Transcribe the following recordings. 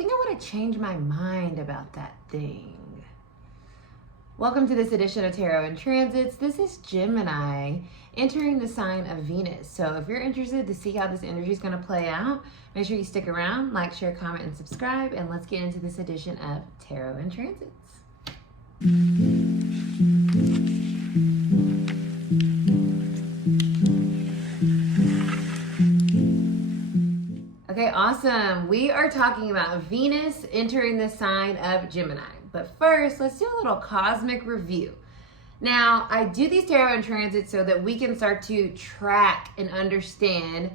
think I want to change my mind about that thing. Welcome to this edition of Tarot and Transits. This is Gemini entering the sign of Venus. So if you're interested to see how this energy is going to play out, make sure you stick around, like, share, comment, and subscribe, and let's get into this edition of Tarot and Transits. Okay, awesome. We are talking about Venus entering the sign of Gemini. But first, let's do a little cosmic review. Now, I do these tarot and transits so that we can start to track and understand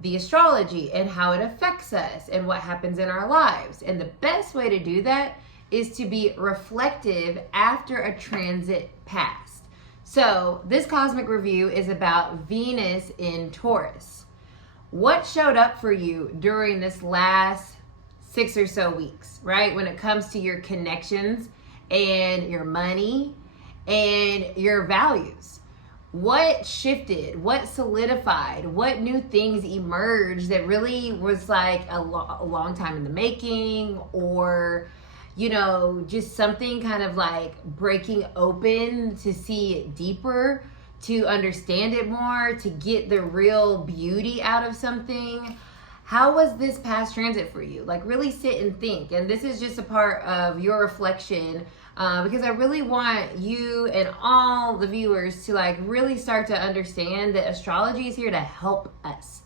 the astrology and how it affects us and what happens in our lives. And the best way to do that is to be reflective after a transit passed. So this cosmic review is about Venus in Taurus. What showed up for you during this last 6 or so weeks, right? When it comes to your connections and your money and your values. What shifted? What solidified? What new things emerged that really was like a long time in the making, or, you know, just something kind of like breaking open to see it deeper, to understand it more, to get the real beauty out of something? How was this past transit for you? Like, really sit and think. And this is just a part of your reflection because I really want you and all the viewers to like really start to understand that astrology is here to help us.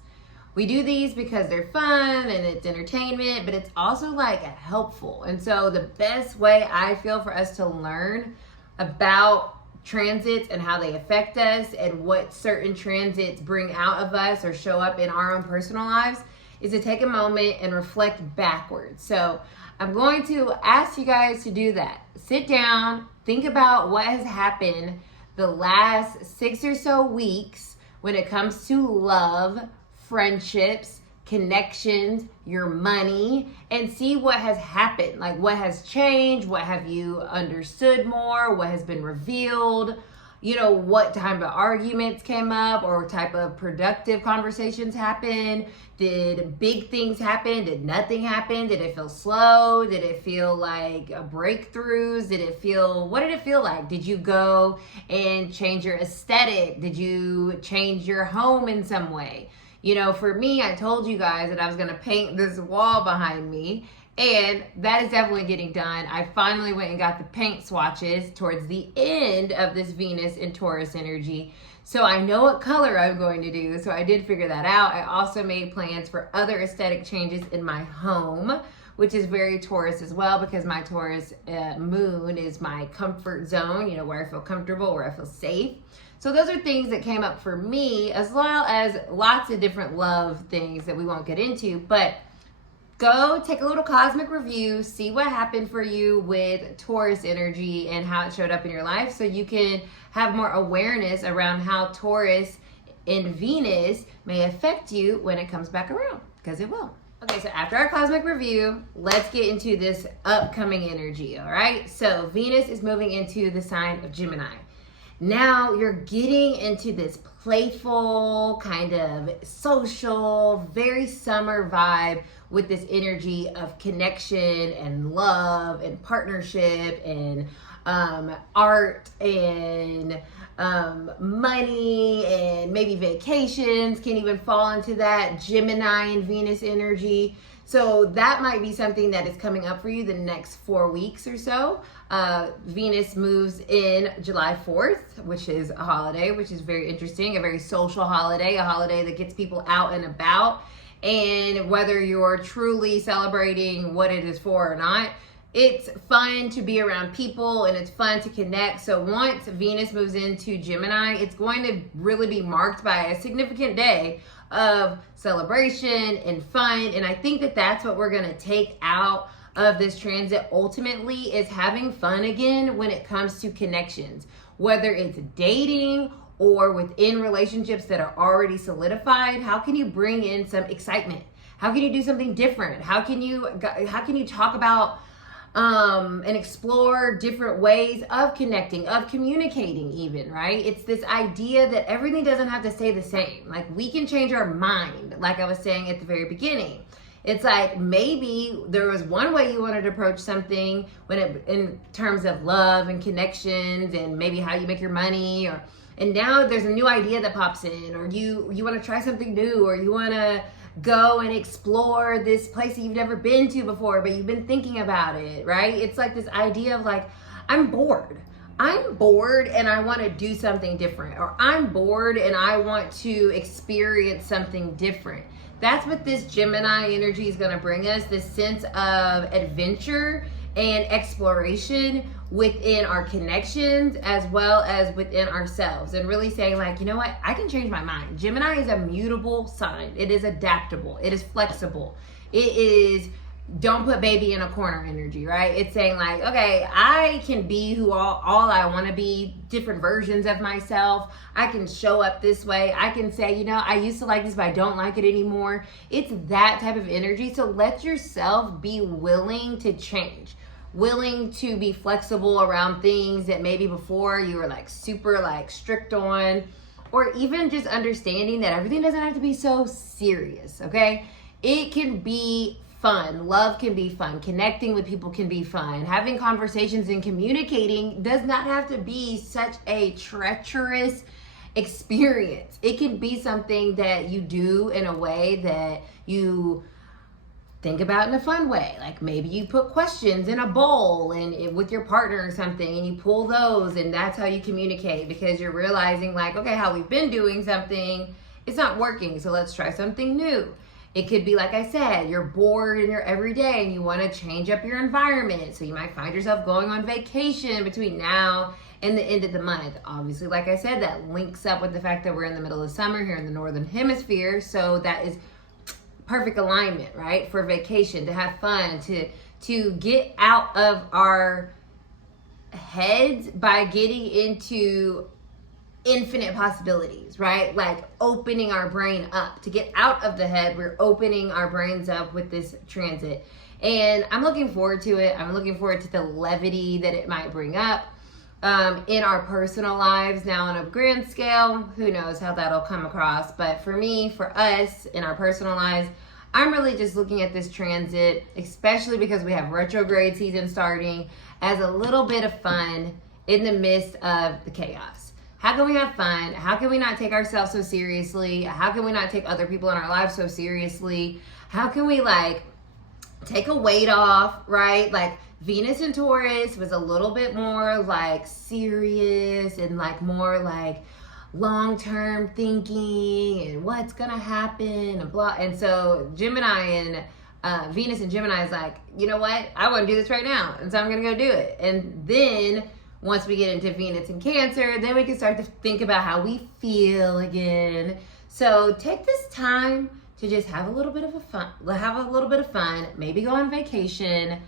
We do these because they're fun and it's entertainment, but it's also like helpful. And so the best way I feel for us to learn about transits and how they affect us and what certain transits bring out of us or show up in our own personal lives is to take a moment and reflect backwards. So I'm going to ask you guys to do that. Sit down, think about what has happened the last 6 or so weeks when it comes to love, friendships, connections, your money, and see what has happened. Like, what has changed? What have you understood more? What has been revealed? You know, what type of arguments came up or type of productive conversations happened? Did big things happen? Did nothing happen? Did it feel slow? Did it feel like breakthroughs? What did it feel like? Did you go and change your aesthetic? Did you change your home in some way? You know, for me, I told you guys that I was going to paint this wall behind me, and that is definitely getting done. I finally went and got the paint swatches towards the end of this Venus in Taurus energy. So I know what color I'm going to do. So I did figure that out. I also made plans for other aesthetic changes in my home, which is very Taurus as well, because my Taurus moon is my comfort zone, you know, where I feel comfortable, where I feel safe. So those are things that came up for me, as well as lots of different love things that we won't get into. But go take a little cosmic review, see what happened for you with Taurus energy and how it showed up in your life, so you can have more awareness around how Taurus and Venus may affect you when it comes back around, because it will. Okay, so after our cosmic review, let's get into this upcoming energy, all right? So Venus is moving into the sign of Gemini. Now you're getting into this playful, kind of social, very summer vibe with this energy of connection and love and partnership and art and money and maybe vacations can even fall into that Gemini and Venus energy. So that might be something that is coming up for you the next 4 weeks or so. Venus moves in July 4th, which is a holiday, which is very interesting, a very social holiday, a holiday that gets people out and about. And whether you're truly celebrating what it is for or not, it's fun to be around people and it's fun to connect. So once Venus moves into Gemini, it's going to really be marked by a significant day of celebration and fun. And I think that that's what we're going to take out of this transit ultimately, is having fun again when it comes to connections, whether it's dating or within relationships that are already solidified. How can you bring in some excitement? How can you do something different? How can you talk about and explore different ways of connecting, of communicating even, right? It's this idea that everything doesn't have to stay the same. Like, we can change our mind, like I was saying at the very beginning. It's like maybe there was one way you wanted to approach something in terms of love and connections and maybe how you make your money, and now there's a new idea that pops in, or you want to try something new, or you want to go and explore this place that you've never been to before, but you've been thinking about it, right? It's like this idea of like, I'm bored and I want to do something different, or I'm bored and I want to experience something different. That's what this Gemini energy is going to bring us, this sense of adventure and exploration within our connections as well as within ourselves, and really saying like, you know what, I can change my mind. Gemini is a mutable sign. It is adaptable. It is flexible. It is don't put baby in a corner energy, right? It's saying like, okay, I can be who all I want to be, different versions of myself. I can show up this way. I can say, you know, I used to like this, but I don't like it anymore. It's that type of energy. So let yourself be willing to change, willing to be flexible around things that maybe before you were like super like strict on, or even just understanding that everything doesn't have to be so serious, okay? It can be fun. Love can be fun. Connecting with people can be fun. Having conversations and communicating does not have to be such a treacherous experience. It can be something that you do in a way that you think about in a fun way. Like maybe you put questions in a bowl and with your partner or something, and you pull those, and that's how you communicate, because you're realizing like, okay, how we've been doing something, it's not working, so let's try something new. It could be, like I said, you're bored in your everyday and you want to change up your environment. So you might find yourself going on vacation between now and the end of the month. Obviously, like I said, that links up with the fact that we're in the middle of summer here in the Northern Hemisphere. So that is perfect alignment, right? For vacation, to have fun, to get out of our heads by getting into infinite possibilities, right? Like opening our brain up. To get out of the head, we're opening our brains up with this transit. And I'm looking forward to it. I'm looking forward to the levity that it might bring up in our personal lives. Now on a grand scale, who knows how that'll come across. But for me, for us, in our personal lives, I'm really just looking at this transit, especially because we have retrograde season starting, as a little bit of fun in the midst of the chaos. How can we have fun? How can we not take ourselves so seriously? How can we not take other people in our lives so seriously? How can we like take a weight off, right? Like Venus in Taurus was a little bit more like serious and like more like long-term thinking and what's gonna happen and blah. And so Gemini and Venus and Gemini is like, you know what? I want to do this right now. And so I'm gonna go do it. And then once we get into Venus and Cancer, then we can start to think about how we feel again. So take this time to just have a little bit of fun, maybe go on vacation,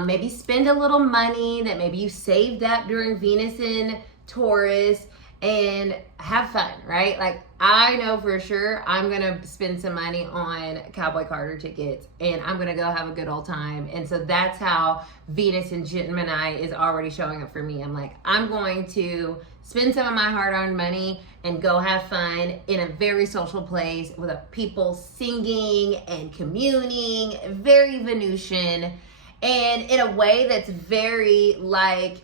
maybe spend a little money that maybe you saved up during Venus in Taurus, and have fun, right? Like I know for sure I'm gonna spend some money on Cowboy Carter tickets, and I'm gonna go have a good old time. And so that's how Venus and Gemini is already showing up for me. I'm like, I'm going to spend some of my hard-earned money and go have fun in a very social place with people singing and communing, very Venusian, and in a way that's very like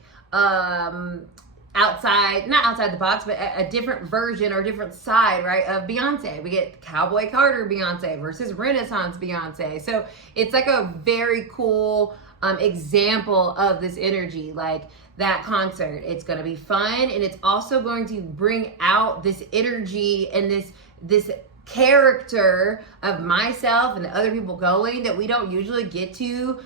not outside the box, but a different version or different side, right, of Beyonce. We get Cowboy Carter Beyonce versus Renaissance Beyonce. So it's like a very cool example of this energy, like that concert. It's going to be fun, and it's also going to bring out this energy and this character of myself and the other people going that we don't usually get to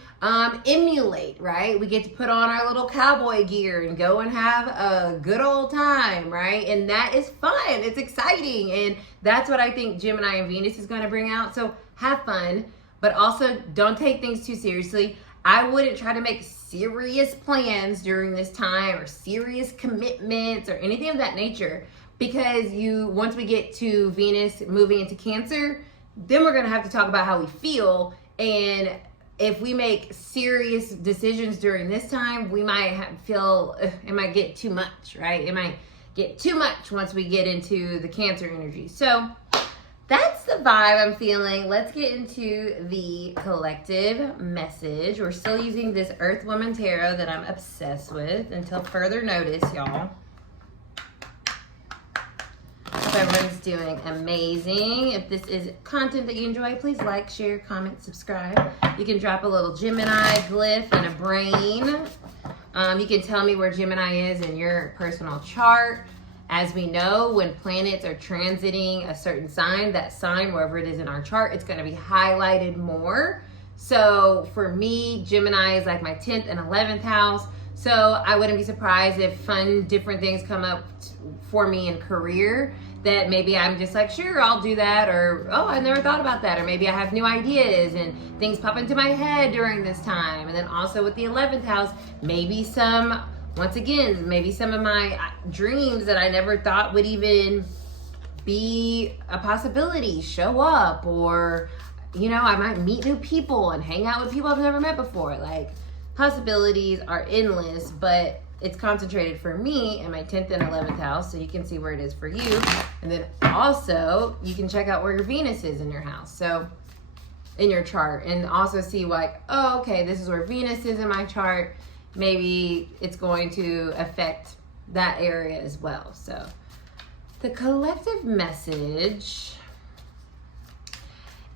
emulate, right? We get to put on our little cowboy gear and go and have a good old time, right? And that is fun. It's exciting. And that's what I think Gemini and Venus is going to bring out. So have fun, but also don't take things too seriously. I wouldn't try to make serious plans during this time or serious commitments or anything of that nature, because once we get to Venus moving into Cancer, then we're going to have to talk about how we feel. And if we make serious decisions during this time, we might feel it might get too much, right? It might get too much once we get into the Cancer energy. So that's the vibe I'm feeling. Let's get into the collective message. We're still using this Earth Woman Tarot that I'm obsessed with until further notice, y'all. Hope everyone's doing amazing. If this is content that you enjoy, please like, share, comment, subscribe. You can drop a little Gemini glyph and a brain. You can tell me where Gemini is in your personal chart. As we know, when planets are transiting a certain sign, that sign, wherever it is in our chart, it's going to be highlighted more. So for me, Gemini is like my 10th and 11th house. So I wouldn't be surprised if fun, different things come up for me in career that maybe I'm just like, sure, I'll do that. Or, oh, I never thought about that. Or maybe I have new ideas and things pop into my head during this time. And then also with the 11th house, maybe once again, maybe some of my dreams that I never thought would even be a possibility show up, or, you know, I might meet new people and hang out with people I've never met before. Like, possibilities are endless, but it's concentrated for me in my 10th and 11th house, so you can see where it is for you. And then also, you can check out where your Venus is in your house, so in your chart, and also see like, oh, okay, this is where Venus is in my chart. Maybe it's going to affect that area as well. So the collective message,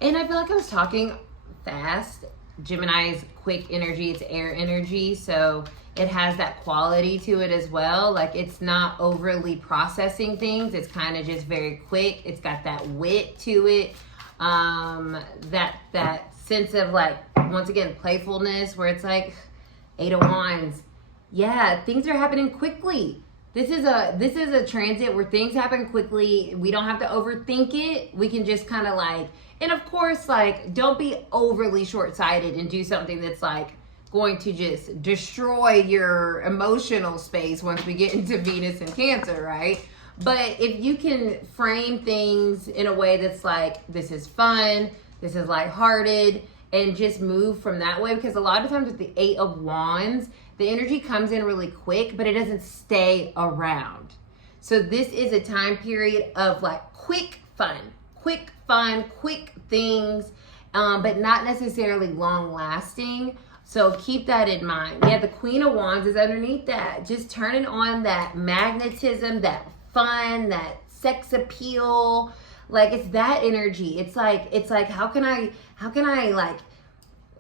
and I feel like I was talking fast. Gemini's quick energy, it's air energy, so it has that quality to it as well. Like, it's not overly processing things. It's kind of just very quick. It's got that wit to it. That sense of, like, once again, playfulness, where it's like, 8 of Wands. Yeah, things are happening quickly. This is a transit where things happen quickly. We don't have to overthink it. We can just kind of like, and of course, like, don't be overly short-sighted and do something that's like going to just destroy your emotional space once we get into Venus and Cancer, right? But if you can frame things in a way that's like, this is fun, this is lighthearted, and just move from that way, because a lot of times with the 8 of Wands, the energy comes in really quick, but it doesn't stay around. So this is a time period of like quick fun, quick things, but not necessarily long lasting. So keep that in mind. Yeah, the Queen of Wands is underneath that, just turning on that magnetism, that fun, that sex appeal. Like, it's that energy. It's like how can I like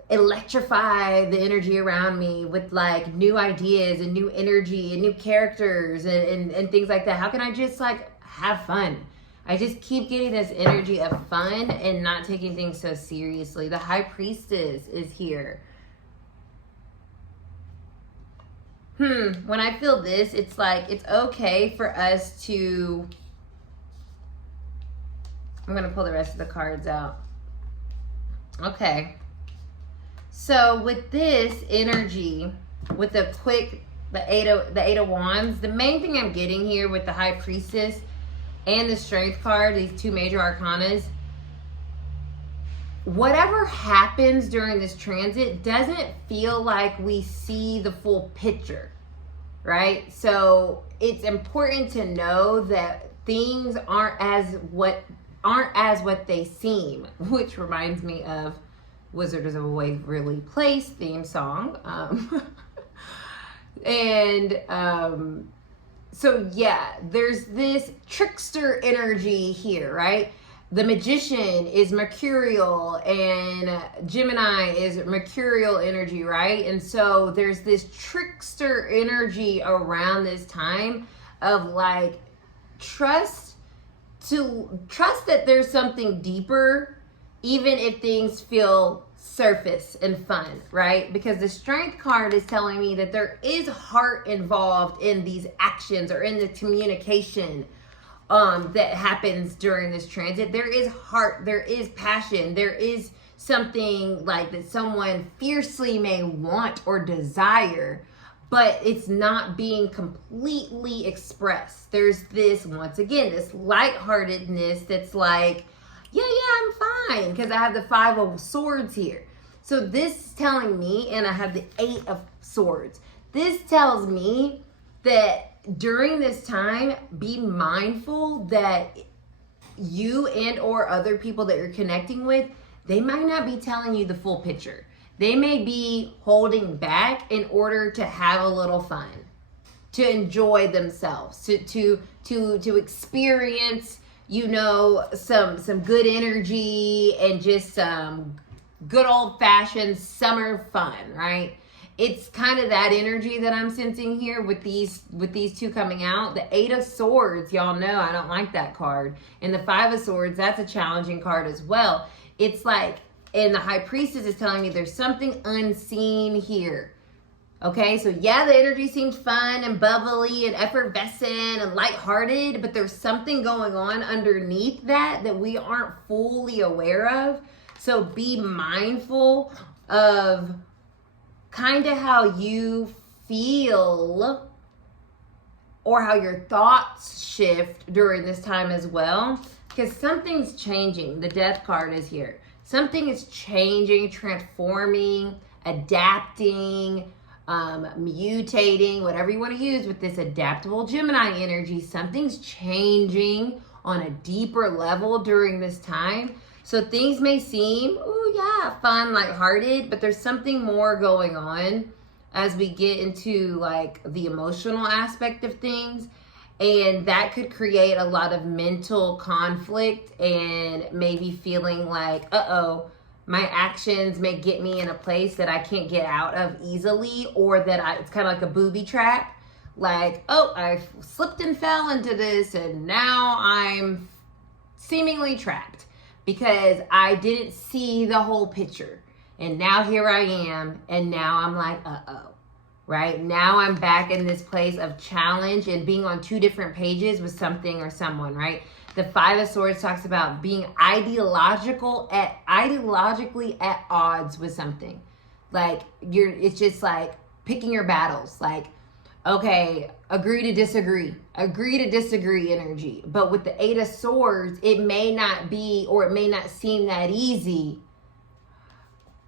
electrify the energy around me with like new ideas and new energy and new characters and things like that? How can I just like have fun? I just keep getting this energy of fun and not taking things so seriously. The High Priestess is here. When I feel this, it's like, it's okay for us to, I'm going to pull the rest of the cards out. Okay. So with this energy, with the eight of Wands, the main thing I'm getting here with the High Priestess and the Strength card, these two major arcanas, whatever happens during this transit doesn't feel like we see the full picture, right? So it's important to know that things aren't as what they seem, which reminds me of Wizards of Waverly Place theme song. So yeah, there's this trickster energy here, right? The Magician is mercurial and Gemini is mercurial energy, right? And so there's this trickster energy around this time of like, trust that there's something deeper, even if things feel surface and fun, right? Because the Strength card is telling me that there is heart involved in these actions or in the communication that happens during this transit. There is heart, there is passion, there is something like that someone fiercely may want or desire, but it's not being completely expressed. There's this, once again, this lightheartedness that's like, yeah, I'm fine, because I have the 5 of Swords here. So this is telling me, and I have the 8 of Swords. This tells me that during this time, be mindful that you and or other people that you're connecting with, they might not be telling you the full picture. They may be holding back in order to have a little fun, to enjoy themselves, to experience, you know, some good energy and just some good old-fashioned summer fun, right? It's kind of that energy that I'm sensing here with these two coming out. The Eight of Swords, y'all know I don't like that card. And the Five of Swords, that's a challenging card as well. It's like, and the High Priestess is telling me there's something unseen here. Okay, so yeah, the energy seems fun and bubbly and effervescent and lighthearted, but there's something going on underneath that we aren't fully aware of. So be mindful of kind of how you feel or how your thoughts shift during this time as well, because something's changing. The Death card is here. Something is changing, transforming, adapting, mutating, whatever you want to use with this adaptable Gemini energy. Something's changing on a deeper level during this time. So things may seem, oh yeah, fun, lighthearted, but there's something more going on as we get into like the emotional aspect of things. And that could create a lot of mental conflict and maybe feeling like, uh-oh, my actions may get me in a place that I can't get out of easily, or that it's kind of like a booby trap. Like, oh, I slipped and fell into this and now I'm seemingly trapped because I didn't see the whole picture. And now here I am, and now I'm like, uh-oh, right? Now I'm back in this place of challenge and being on two different pages with something or someone, right? The Five of Swords talks about being ideologically at odds with something. Like it's just like picking your battles. Like, okay, agree to disagree energy. But with the Eight of Swords, it may not be, or it may not seem that easy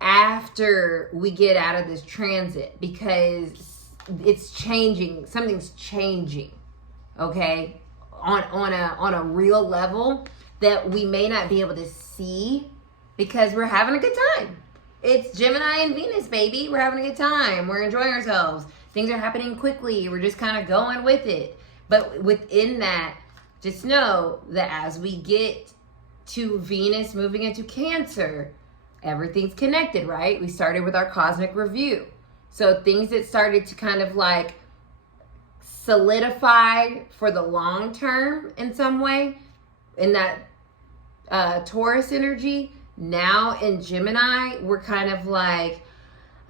after we get out of this transit, because it's changing. Something's changing, okay? On a real level that we may not be able to see because we're having a good time. It's Gemini and Venus, baby. We're having a good time. We're enjoying ourselves. Things are happening quickly. We're just kind of going with it. But within that, just know that as we get to Venus moving into Cancer, everything's connected, right? We started with our cosmic review. So things that started to kind of like solidify for the long term in some way, in that Taurus energy, now in Gemini, we're kind of like,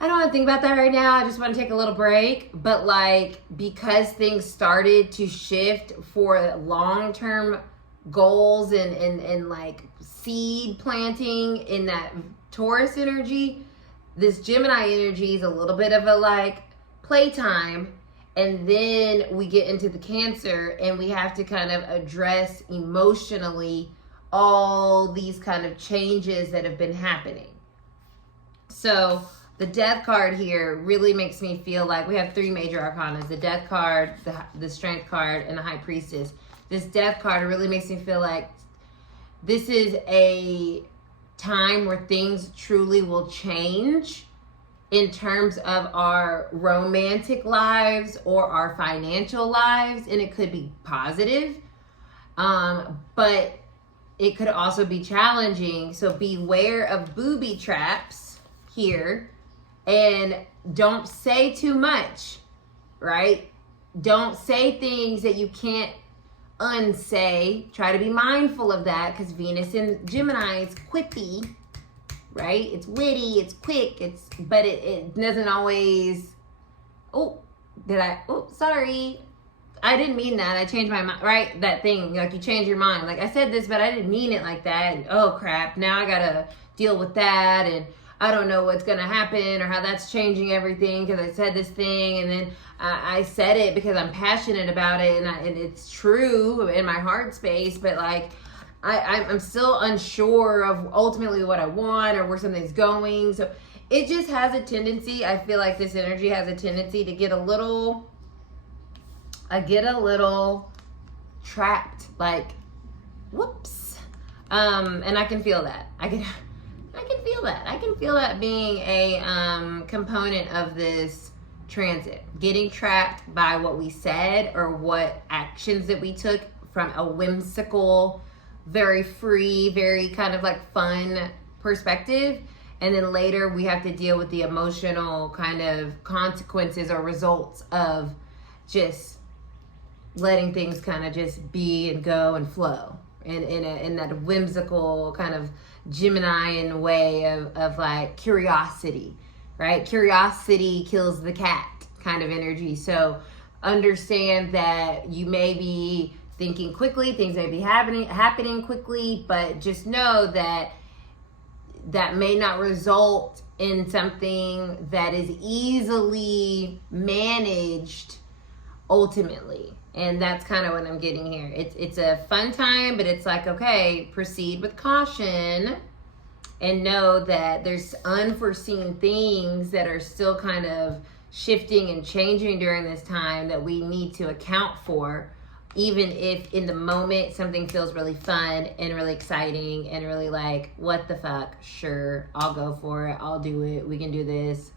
I don't want to think about that right now. I just want to take a little break. But like, because things started to shift for long-term goals and like seed planting in that Taurus energy, this Gemini energy is a little bit of a like playtime. And then we get into the Cancer and we have to kind of address emotionally all these kind of changes that have been happening. So the Death card here really makes me feel like we have three major arcanas: the Death card, the Strength card, and the High Priestess. This Death card really makes me feel like this is a time where things truly will change in terms of our romantic lives or our financial lives, and it could be positive, but it could also be challenging. So beware of booby traps here, and don't say too much, right? Don't say things that you can't unsay. Try to be mindful of that, because Venus in Gemini is quippy, right? It's witty, it's quick, but it doesn't always, sorry, I didn't mean that, I changed my mind, right? That thing, like you change your mind, like I said this, but I didn't mean it like that, and oh crap, now I gotta deal with that, and I don't know what's gonna happen or how that's changing everything because I said this thing, and then I said it because I'm passionate about it, and it's true in my heart space, but like I'm still unsure of ultimately what I want or where something's going. So it just has a tendency, I feel like this energy has a tendency to get a little trapped, like, whoops, And I can feel that. I can feel that. I can feel that being a component of this transit. Getting trapped by what we said or what actions that we took from a whimsical, very free, very kind of like fun perspective. And then later we have to deal with the emotional kind of consequences or results of just letting things kind of just be and go and flow in that whimsical kind of Geminian way of like curiosity, right? Curiosity kills the cat kind of energy. So understand that you may be thinking quickly, things may be happening quickly, but just know that that may not result in something that is easily managed ultimately. And that's kind of what I'm getting here. It's a fun time, but it's like, okay, proceed with caution and know that there's unforeseen things that are still kind of shifting and changing during this time that we need to account for, even if in the moment something feels really fun and really exciting and really like, what the fuck, sure, I'll go for it, I'll do it, we can do this,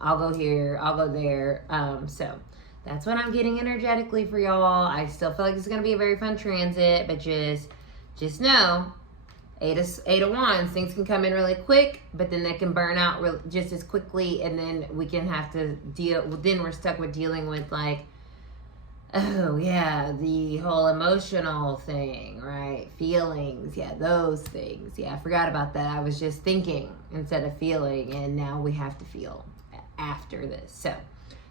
I'll go here, I'll go there. So that's what I'm getting energetically for y'all. I still feel like it's going to be a very fun transit, but just know, Eight of Wands, things can come in really quick, but then they can burn out just as quickly, and then we can have to then we're stuck with dealing with like, oh yeah, the whole emotional thing, right? Feelings, yeah, those things. Yeah, I forgot about that. I was just thinking instead of feeling, and now we have to feel after this. So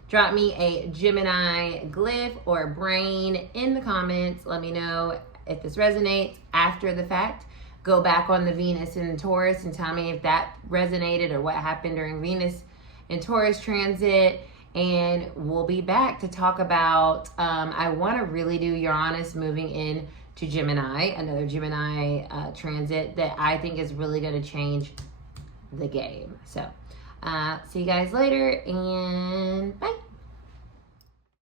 drop me a Gemini glyph or brain in the comments. Let me know if this resonates after the fact. Go back on the Venus in Taurus and tell me if that resonated or what happened during Venus in Taurus transit. And we'll be back to talk about, I want to really do Uranus moving in to Gemini, another Gemini transit that I think is really going to change the game. So see you guys later, and bye.